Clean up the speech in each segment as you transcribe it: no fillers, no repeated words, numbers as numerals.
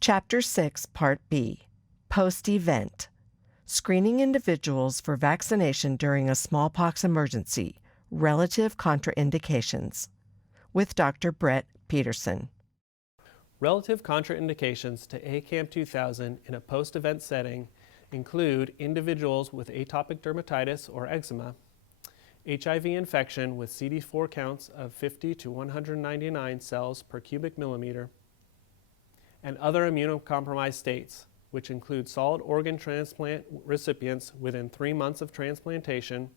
Chapter 6, Part B, Post-Event, Screening Individuals for Vaccination During a Smallpox Emergency, Relative Contraindications, with Dr. Brett Peterson. Relative contraindications to ACAM2000 in a post-event setting include individuals with atopic dermatitis or eczema, HIV infection with CD4 counts of 50 to 199 cells per cubic millimeter, and other immunocompromised states, which include solid organ transplant recipients within 3 months of transplantation,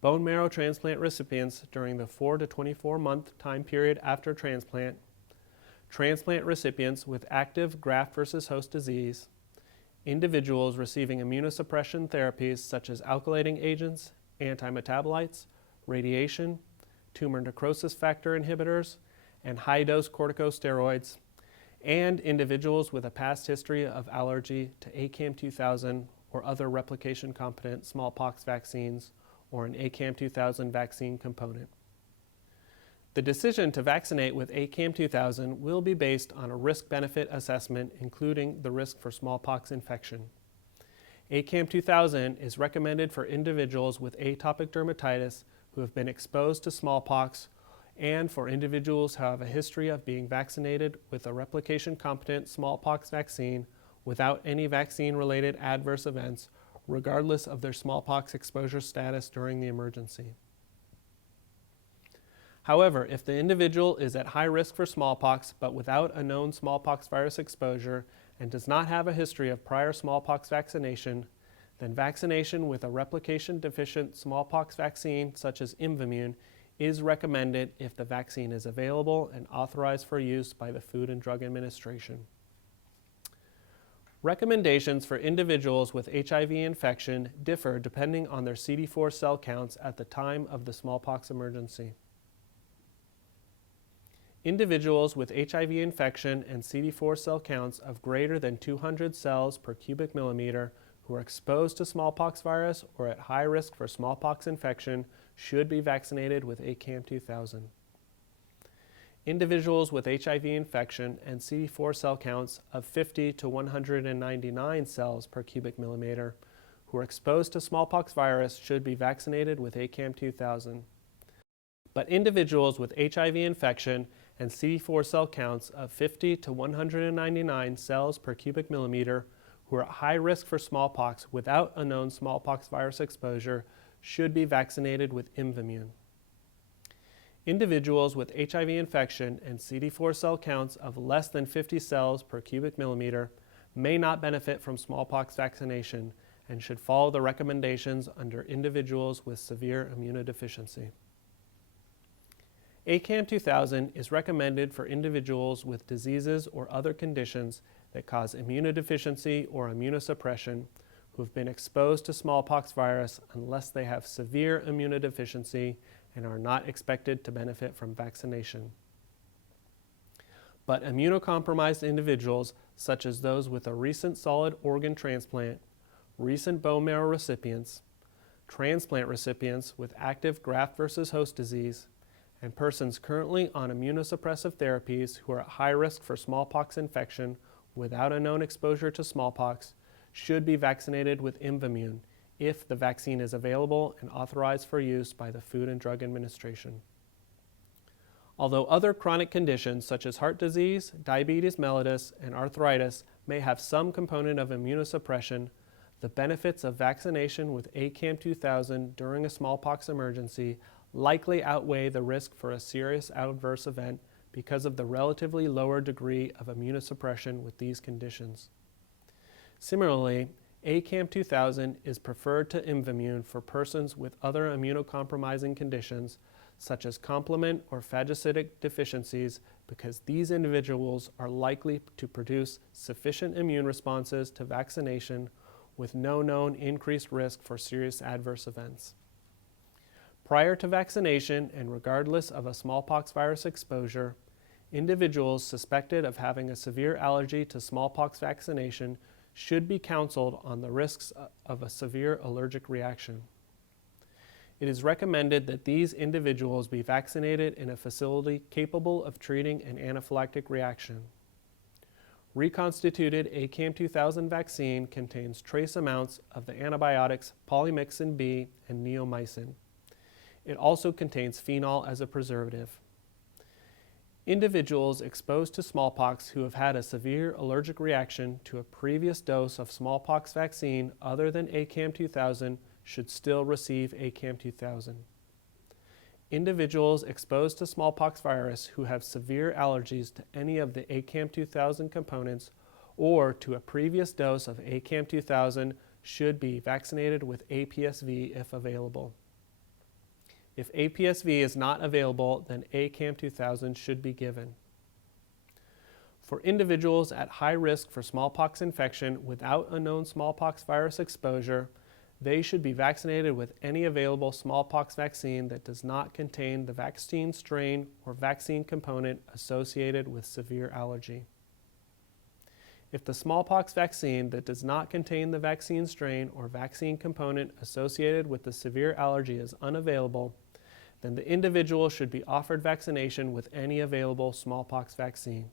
bone marrow transplant recipients during the 4 to 24-month time period after transplant, transplant recipients with active graft versus host disease, individuals receiving immunosuppression therapies such as alkylating agents, antimetabolites, radiation, tumor necrosis factor inhibitors, and high-dose corticosteroids, and individuals with a past history of allergy to ACAM2000 or other replication-competent smallpox vaccines or an ACAM2000 vaccine component. The decision to vaccinate with ACAM2000 will be based on a risk-benefit assessment, including the risk for smallpox infection. ACAM2000 is recommended for individuals with atopic dermatitis who have been exposed to smallpox and for individuals who have a history of being vaccinated with a replication-competent smallpox vaccine without any vaccine-related adverse events, regardless of their smallpox exposure status during the emergency. However, if the individual is at high risk for smallpox but without a known smallpox virus exposure and does not have a history of prior smallpox vaccination, then vaccination with a replication-deficient smallpox vaccine such as Imvamune is recommended if the vaccine is available and authorized for use by the Food and Drug Administration. Recommendations for individuals with HIV infection differ depending on their CD4 cell counts at the time of the smallpox emergency. Individuals with HIV infection and CD4 cell counts of greater than 200 cells per cubic millimeter who are exposed to smallpox virus or at high risk for smallpox infection should be vaccinated with ACAM2000. Individuals with HIV infection and CD4 cell counts of 50 to 199 cells per cubic millimeter who are exposed to smallpox virus should be vaccinated with ACAM2000. But individuals with HIV infection and CD4 cell counts of 50 to 199 cells per cubic millimeter who are at high risk for smallpox without a known smallpox virus exposure should be vaccinated with Imvamune. Individuals with HIV infection and CD4 cell counts of less than 50 cells per cubic millimeter may not benefit from smallpox vaccination and should follow the recommendations under individuals with severe immunodeficiency. ACAM2000 is recommended for individuals with diseases or other conditions that cause immunodeficiency or immunosuppression who have been exposed to smallpox virus unless they have severe immunodeficiency and are not expected to benefit from vaccination. But immunocompromised individuals, such as those with a recent solid organ transplant, recent bone marrow recipients, transplant recipients with active graft versus host disease, and persons currently on immunosuppressive therapies who are at high risk for smallpox infection without a known exposure to smallpox should be vaccinated with Imvamune if the vaccine is available and authorized for use by the Food and Drug Administration. Although other chronic conditions such as heart disease, diabetes mellitus, and arthritis may have some component of immunosuppression, the benefits of vaccination with ACAM2000 during a smallpox emergency likely outweigh the risk for a serious adverse event because of the relatively lower degree of immunosuppression with these conditions. Similarly, ACAM2000 is preferred to Imvamune for persons with other immunocompromising conditions such as complement or phagocytic deficiencies because these individuals are likely to produce sufficient immune responses to vaccination with no known increased risk for serious adverse events. Prior to vaccination and regardless of a smallpox virus exposure, individuals suspected of having a severe allergy to smallpox vaccination should be counseled on the risks of a severe allergic reaction. It is recommended that these individuals be vaccinated in a facility capable of treating an anaphylactic reaction. Reconstituted ACAM2000 vaccine contains trace amounts of the antibiotics polymyxin B and neomycin. It also contains phenol as a preservative. Individuals exposed to smallpox who have had a severe allergic reaction to a previous dose of smallpox vaccine other than ACAM2000 should still receive ACAM2000. Individuals exposed to smallpox virus who have severe allergies to any of the ACAM2000 components or to a previous dose of ACAM2000 should be vaccinated with APSV if available. If APSV is not available, then ACAM2000 should be given. For individuals at high risk for smallpox infection without a known smallpox virus exposure, they should be vaccinated with any available smallpox vaccine that does not contain the vaccine strain or vaccine component associated with severe allergy. If the smallpox vaccine that does not contain the vaccine strain or vaccine component associated with the severe allergy is unavailable, then the individual should be offered vaccination with any available smallpox vaccine.